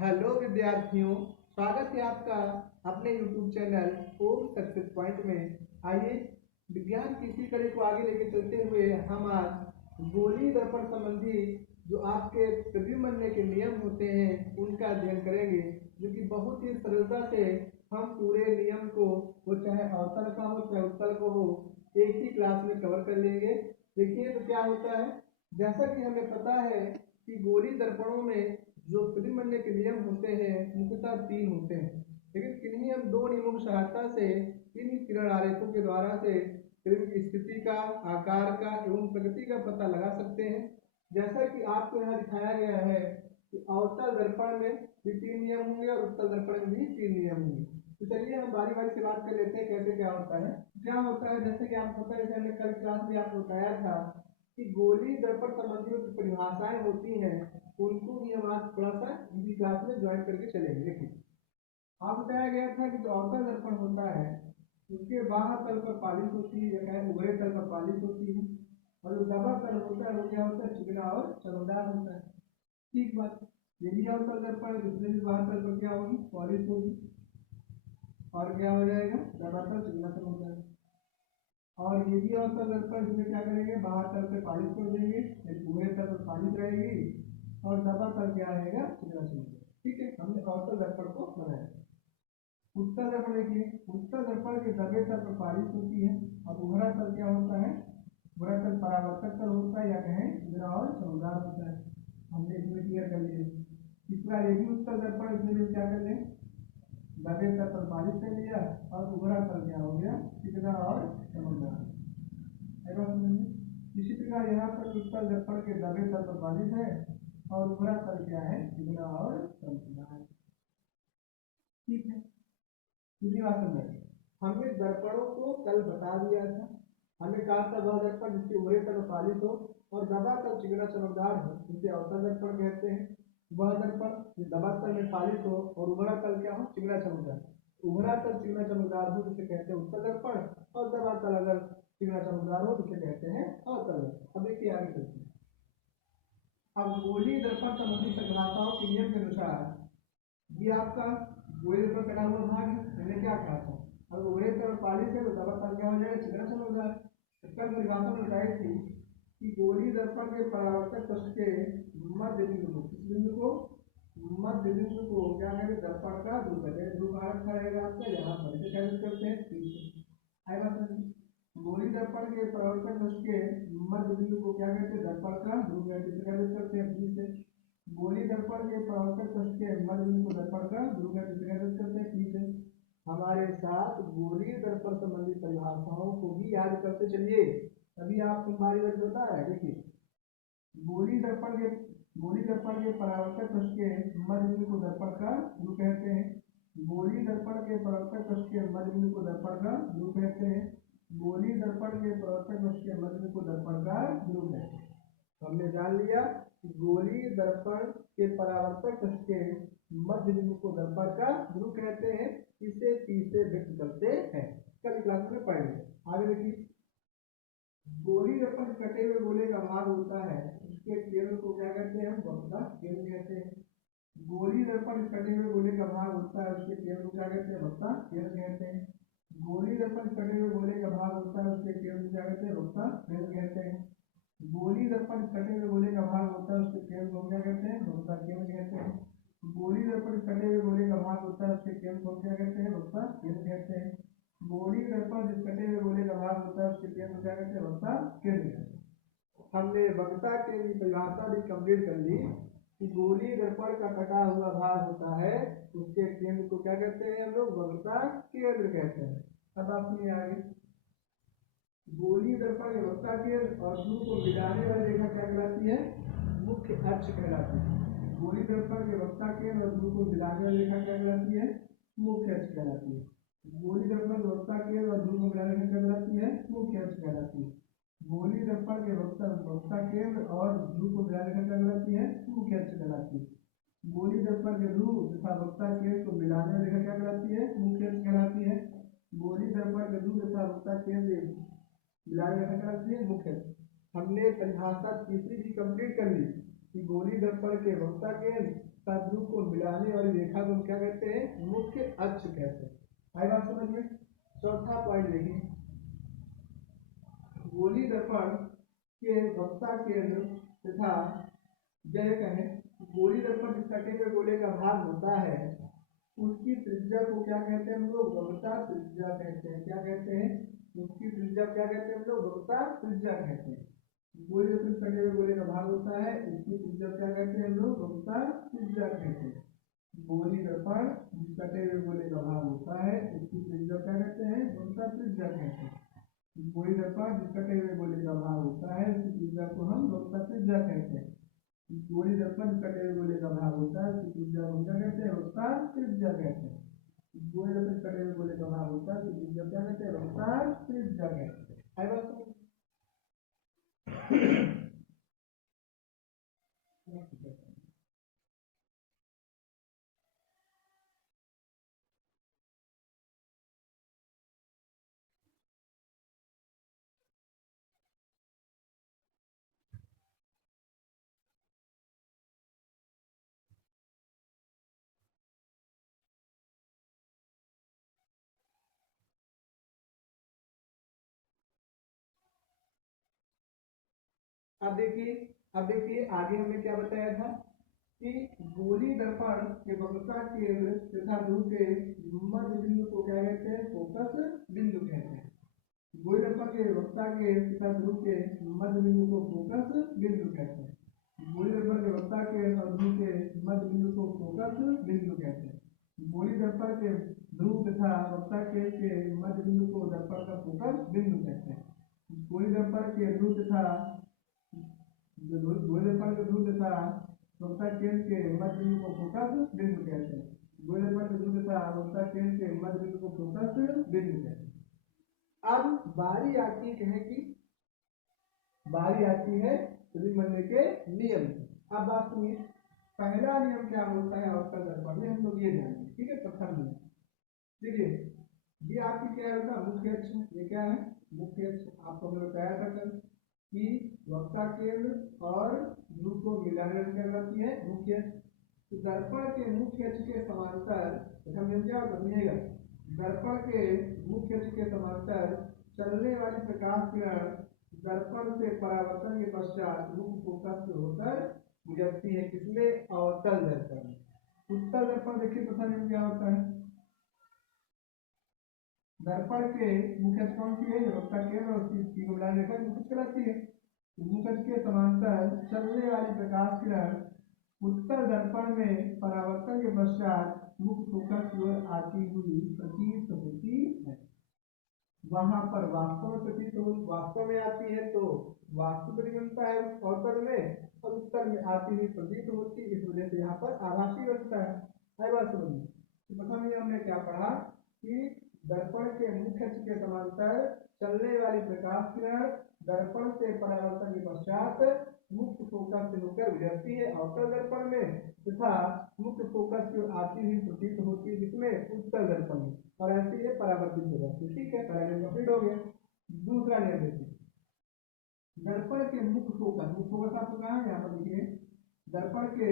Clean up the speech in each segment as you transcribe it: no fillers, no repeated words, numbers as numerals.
Hello विद्यार्थियों, स्वागत है आपका अपने YouTube चैनल ओम सक्सेस पॉइंट में। आइए विज्ञान की इसी कड़ी को आगे लेके चलते हुए हम आज गोली दर्पण संबंधी जो आपके प्रद्युम्न के नियम होते हैं उनका अध्ययन करेंगे, जो कि बहुत ही सरलता से हम पूरे नियम को, वो चाहे अवतल का हो चाहे उत्तल का हो, एक ही क्लास में कवर कर लेंगे। देखिए तो क्या होता है, जैसा कि हमें पता है कि गोली दर्पणों में जो प्रद्युम्न के नियम होते हैं मुख्यतः तीन होते हैं, लेकिन किन्हीं हम दो नियमों की सहायता से इन किरण आरेखों के द्वारा से किरण की स्थिति का, आकार का एवं प्रगति का पता लगा सकते हैं। जैसा कि आपको यहाँ दिखाया गया है कि अवतल दर्पण में भी तीन नियम होंगे और उत्तल दर्पण में भी तीन नियम होंगे। तो चलिए हम बारी बारी से बात कर लेते हैं कैसे क्या होता है। जैसे कि आपको पता है, जैसे हमने कल क्लास में आपको बताया था कि गोली दर्पण संबंधी जो परिभाषाएं होती हैं उनको भी हम आज थोड़ा सा इसी क्लास में ज्वाइन करके चलेंगे। देखिए, आप बताया गया था कि जो अवतल दर्पण होता है उसके बाह्य तल पर पालिश होती है, या उभरे तल पर पालिश होती है, और जो दबा तल होता है वो क्या होता है, चिकना और चमकदार होता है। ठीक बात, यदि अवतल दर्पण है दूसरे भी बाह्य तल पर क्या होगी, पॉलिश होगी, और क्या हो जाएगा, दबा तल चिकना तल हो जाएगा। और ये भी अवतल दर्पण इसमें क्या करेंगे, बाहर तल पे पालिश कर देंगे, उभरे तल पर पालिश रहेगी और दबा तल क्या रहेगा, चिकना चलेगा। ठीक है, हमने अवतल दर्पण को बनाया। उत्तल दर्पण देखिए, उत्तल दर्पण के दबे तल पर पालिश होती है और उभरा तल क्या होता है, उभरा तल परावर्तक तल होता है, या कहें चिकना और चमकदार होता है। हमने इसमें क्लियर कर लिए। तीसरा ये भी उत्तल दर्पण, इसमें क्या कर लें, दबे तल पर पालिश कर लिया और उभरा तल क्या हो गया, चिकना और चमकदार। इसी प्रकार यहाँ पर उत्तल दर्पण के दबे तल पर पालिश है और उभरा तल क्या है, चिकना और चमकदार। ठीक है, दूसरी बात समझ, हमने दर्पणों को कल बता दिया था। हमने कहा था वह दर्पण जिसके उभरे तल पालिश हो और दबा तल चिकना चमकदार हो उसे अवतल दर्पण कहते हैं। वह दर्पण जो दबा तल में पालिश हो और उभरा तल क्या हो, चिकना चमकदार, उभरा तल चिकना चमकदार हो जिसे कहते हैं उत्तल दर्पण, और दबा तल अगर चिकना चमकदार हो जिसे कहते हैं अवतल दर्पण। अब देखिए आगे चलते हैं। अब गोली दर्पण संबंधी परिभाषाओं के नियम के अनुसार ये आपका गोली दर्पण कटा हुआ भाग है। मैंने क्या कहा था, अब उभरे तल पालिश है तो दबा तल क्या हो जाएगा, चिकना चमकदार। कल परिभाषा में बताई थी कि गोली दर्पण के परावर्तक पक्ष के मध्य बिंदु को क्या कहेंगे, दर्पण का ध्रुव कहते हैं। ध्रुव कहाँ रखा रहेगा आपका, यहाँ पर इसे क्या करते हैं, पीछे आएगा। गोली दर्पण के परावर्तक पक्ष के मध्य बिंदु को क्या कहते हैं, दर्पण का ध्रुव करते हैं पीछे। गोली दर्पण के परावर्तक पक्ष के मध्य बिंदु को दर्पण का ध्रुव करते हैं पीछे। हमारे साथ गोली दर्पण संबंधी परिभाषाओं को भी याद करते चलिए, तभी आपको बारी बारी होता है। देखिए, गोली दर्पण के परावर्तक पक्ष के मध्य बिंदु को दर्पण का ध्रुव कहते हैं। गोली दर्पण के परावर्तक पक्ष के मध्य बिंदु को दर्पण का ध्रुव कहते हैं। गोली दर्पण के परावर्तक पक्ष के मध्य बिंदु को दर्पण का ध्रुव है। हमने जान लिया कि गोली दर्पण के परावर्तक पक्ष के मध्य बिंदु को दर्पण का ध्रुव कहते हैं। इसे तीसरे व्यक्त करते हैं, कल क्लास में पढ़ेंगे। आगे देखिए, गोली दर्पण कटे हुए गोले का भाग होता है उसके केंद्र को क्या कहते हैं, हम वक्ता केंद्र कहते हैं। गोली दर्पण कटे हुए गोले का भाग होता है उसके केंद्र को क्या कहते हैं, वक्ता केंद्र कहते हैं। गोली दर्पण कटे हुए गोले का भाग होता है उसके केंद्र को क्या कहते हैं, वक्ता केंद्र कहते हैं। गोली दर्पण कटे हुए गोले का भाग होता है उसके केंद्र को क्या कहते हैं, वक्ता केंद्र कहते हैं। गोली दर्पण कटे हुए गोले का भाग होता है उसके केंद्र को क्या कहते हैं, वक्ता केंद्र कहते हैं। गोली दर्पण जिस कटे हुए गोले का भाग होता है उसके केंद्र क्या कहते हैं, वक्ता केंद्र। हमने वक्ता केंद्र की परिभाषा भी कंप्लीट कर ली कि गोली दर्पण का कटा हुआ भाग होता है उसके केंद्र को क्या कहते हैं, हम लोग वक्ता केंद्र कहते हैं। अब आप सुनिए आगे, गोली दर्पण के वक्ता केंद्र और ध्रुव को मिलाने वाली रेखा क्या कहलाती है, मुख्य अक्ष कहलाती है। गोली दर्पण के वक्ता केंद्र और ध्रुव को मिलाने वाली रेखा क्या कहलाती है, मुख्य अक्ष कहलाती है। गोली दर्पण के वक्ता केंद्र और ध्रुव को मिलाने रेखा क्या कहलाती है, मुख्य अक्ष कहलाती है। गोली दर्पण के वक्ता केंद्र और ध्रुव को मिलाने रेखा क्या कहलाती है, मुख्य अक्ष कहलाती है। गोली दर्पण के ध्रुव तथा वक्ता केंद्र को मिलाने वाली रेखा क्या कहलाती है, मुख्य अक्ष कहलाती है। गोली दर्पण के ध्रुव तथा वक्ता केंद्र मिलाने रेखा क्या कहलाती है, मुख्य अक्ष। हमने परिभाषा तीसरी भी कंप्लीट कर ली कि गोली दर्पण के वक्ता केंद्र तथा ध्रुव को मिलाने वाली रेखा को क्या कहते हैं? मुख्य अक्ष कहते हैं। आई बात समझ में? चौथा पॉइंट देखिए, गोली दर्पण के वक्ता केंद्र तथा जय कहें गोली दर्पण जिस कटे हुए गोले का भाग होता है उसकी त्रिज्या को क्या कहते हैं हम लोग? वक्रता त्रिज्या कहते हैं। क्या कहते हैं? उसकी त्रिज्या क्या कहते हैं हम लोग? वक्रता त्रिज्या कहते हैं। गोली दर्पण कटे हुए गोले का भाग होता है उसकी त्रिज्या क्या कहते हैं हम लोग? वक्रता त्रिज्या कहते हैं। गोली दर्पण जिस कटे हुए गोले का भाग होता है उसकी त्रिज्या क्या कहते हैं? वक्रता त्रिज्या कहते हैं। गोली दर्पण जिस कटे हुए गोले का भाग होता है उसकी त्रिज्या को हम वक्रता त्रिज्या कहते हैं। गोली दर्पण कटे हुए गोले का भाग होता है उसकी त्रिज्या को क्या कहते हैं? वक्रता त्रिज्या कहते हैं। गोली दर्पण कटे हुए गोले का भाग होता है उसकी त्रिज्या क्या कहते हैं? वक्रता त्रिज्या कहते हैं। आई बात समझ? अब देखिए आगे हमने क्या बताया था कि गोली दर्पण के वक्रता केंद्र तथा ध्रुव के मध्य बिंदु को क्या कहते हैं? फोकस बिंदु कहते हैं। गोली दर्पण के वक्रता केंद्र तथा ध्रुव के मध्य बिंदु को फोकस बिंदु कहते हैं। गोली दर्पण के वक्रता केंद्र और ध्रुव के मध्य बिंदु को फोकस बिंदु कहते हैं। गोली दर्पण के ध्रुव तथा वक्रता केंद्र के मध्य बिंदु को दर्पण का फोकस बिंदु कहते हैं। गोली दर्पण के ध्रुव तथा गोली दर्पण के ध्रुव तथा वक्रता केंद्र के मध्य बिंदु को फोकस बिंदु कहते हैं। गोली दर्पण के ध्रुव तथा वक्रता केंद्र के मध्य बिंदु को फोकस बिंदु कहते हैं। अब बारी आती है त्रिभुज बनने के नियम की। अब बात सुनिए, पहला नियम क्या होता है अवतल दर्पण में, हम लोग ये जानेंगे। ठीक है, प्रथम नियम देखिए, ये आपकी क्या होता है? मुख्य अक्ष। ये क्या है? मुख्य अक्ष। आपको हमने बताया था कल कि वक्रता केंद्र और ध्रुव को मिलाने क्या करती है? मुख्य अक्ष। तो दर्पण के मुख्य अक्ष के समांतर समझिएगा, दर्पण के मुख्य अक्ष के समांतर चलने वाली प्रकाश किरण दर्पण से परावर्तन के पश्चात मुख्य फोकस से होकर गुजरती है। किसमें? अवतल दर्पण में। उत्तल दर्पण देखिए प्रथम नियम क्या होता है? दर्पण के मुख्य अक्ष कौन सी है? वक्रता केंद्र और उसकी को मिलाने रेखा मुख्य अक्ष कहलाती है। मुख्य अक्ष के समांतर चलने वाली प्रकाश किरण उत्तल दर्पण में परावर्तन के पश्चात मुख्य फोकस की ओर आती हुई प्रतीत होती है। वहां पर वास्तव में आती है तो वास्तविक बनता है अवतल में, और उत्तल में आती हुई प्रतीत होती, इस वजह से यहाँ पर आभासी बनता है। है बात समझिए। तो प्रथम ये हमने क्या पढ़ा कि दर्पण के मुख्य अक्ष के समांतर चलने वाली प्रकाश किरण दर्पण से परावर्तन के पश्चात मुख्य फोकस से होकर गुजरती है अवतल दर्पण में, तथा मुख्य फोकस की ओर आती हुई प्रतीत होती है जिसमें? उत्तल दर्पण में, और ऐसे ये परावर्तित हो जाती है। ठीक है, पहला नियम कंप्लीट हो गया। दूसरा नियम देखिए, दर्पण के मुख्य फोकस आपको कहाँ है? यहाँ पर देखिए, दर्पण के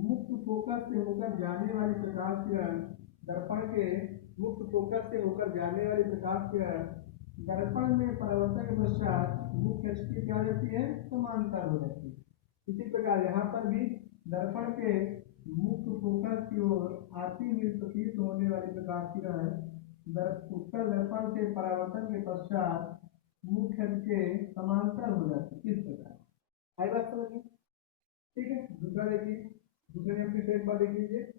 मुख्य फोकस से होकर जाने वाली प्रकाश किरण दर्पण के मुख्य फोकस से होकर जाने वाली प्रकाश किरण दर्पण में परावर्तन के पश्चात मुख्य अक्ष की क्या रहती है? समांतर हो जाती है। इसी प्रकार यहाँ पर भी दर्पण के मुख्य फोकस की ओर आती हुई प्रतीत होने वाली प्रकाश किरण उत्तल दर्पण से परावर्तन के पश्चात मुख्य अक्ष के समांतर हो जाती है। इस प्रकार आई बात समझ में? ठीक है। दूसरा देखिए, दूसरे नियम की एक बार देख लीजिए।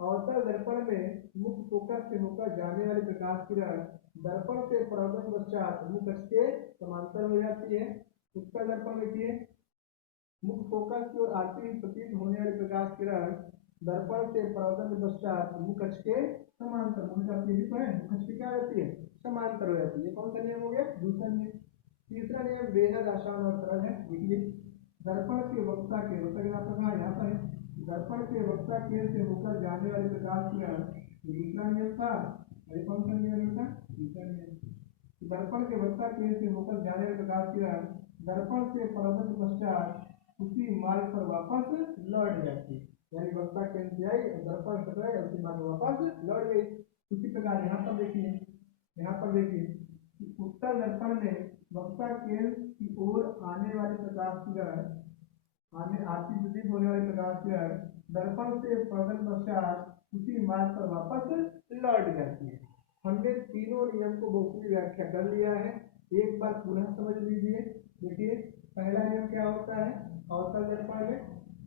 अवतल दर्पण में मुख्य फोकस से होकर जाने वाली प्रकाश किरण दर्पण से परावर्तन के पश्चात मुख्य अक्ष के समांतर हो जाती है। उत्तल दर्पण देखिए, मुख्य फोकस की ओर आती हुई प्रतीत होने वाली प्रकाश किरण दर्पण से परावर्तन के पश्चात मुख्य अक्ष के समांतर मुख्य अक्ष की क्या रहती है? समांतर हो जाती है। कौन सा नियम हो गया? दूसरा नियम। तीसरा नियम बेहद आसान और सरल है। देखिए, दर्पण के वक्रता के यहाँ पर है, दर्पण के वक्रता केंद्र से होकर जाने वाली प्रकाश किरण दूसरा नियम था। कौन सा नियम था? तीसरा नियम। दर्पण के वक्रता केंद्र से होकर जाने वाली प्रकाश किरण दर्पण से परावर्तन के पश्चात उसी मार्ग पर वापस लौट जाती है। यानी वक्ता केंद्र से आई और दर्पण से गए उसी मार्ग पर वापस लौट गई। उसी प्रकार यहाँ पर देखिए कि उत्तर दर्पण में वक्ता केंद्र की ओर आने वाली प्रकाश किरण आती प्रतीत होने वाली प्रकाश किरण दर्पण से पलटन पश्चात उसी मार्ग पर वापस लौट जाती है। हमने तीनों नियम को बहुपरी व्याख्या कर लिया है, एक बार पुनः समझ लीजिए। देखिए पहला नियम क्या होता है, अवतल दर्पण में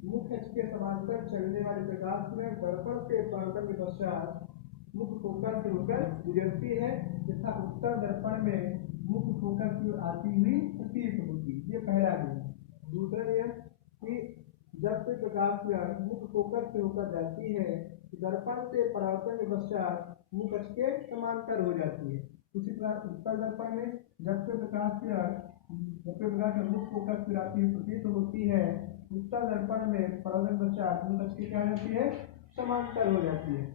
मुख्य अक्ष के समांतर चलने वाली प्रकाश किरण दर्पण से पलटन के पश्चात मुख्य फोकस से होकर गुजरती है तथा उत्तर दर्पण में मुख्य फोकस की ओर आती हुई प्रतीत होती है। ये पहला नियम। दूसरा नियम कि जब से प्रकाश किरण मुख्य फोकस से होकर जाती है दर्पण से परावर्तन के पश्चात मुख्य अक्ष के समांतर हो जाती है। उसी प्रकार उत्तर दर्पण में जब से प्रकाश किरण मुख्य फोकस की ओर आती हुई प्रतीत होती है उत्तर दर्पण में परावर्तन के पश्चात मुख्य अक्ष की क्या होती है, समांतर हो जाती है।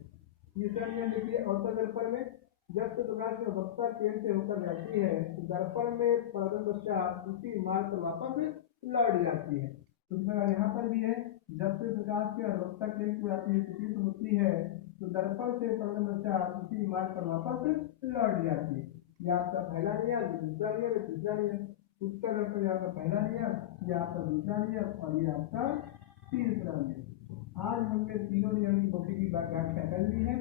तीसरा नियम देखिए, अवतल दर्पण में जब से प्रकाश की वक्ता केंद्र से होकर जाती है तो दर्पण में परावर्तन पश्चात उसी मार्ग पर वापस लौट जाती है। तो यहाँ पर भी है, जब से प्रकाश की वक्ता केंद्र से आती हुई प्रतीत होती है तो दर्पण से परावर्तन पश्चात उसी मार्ग पर वापस लौट जाती है। यह आपका पहला नियम, दूसरा नियम, तीसरा नियम। उत्तर दर्पण आपका पहला नियम, यह आपका दूसरा नियम और ये आपका तीसरा नियम। आज हमने तीनों नियम की बहुपरी व्याख्या कर ली है।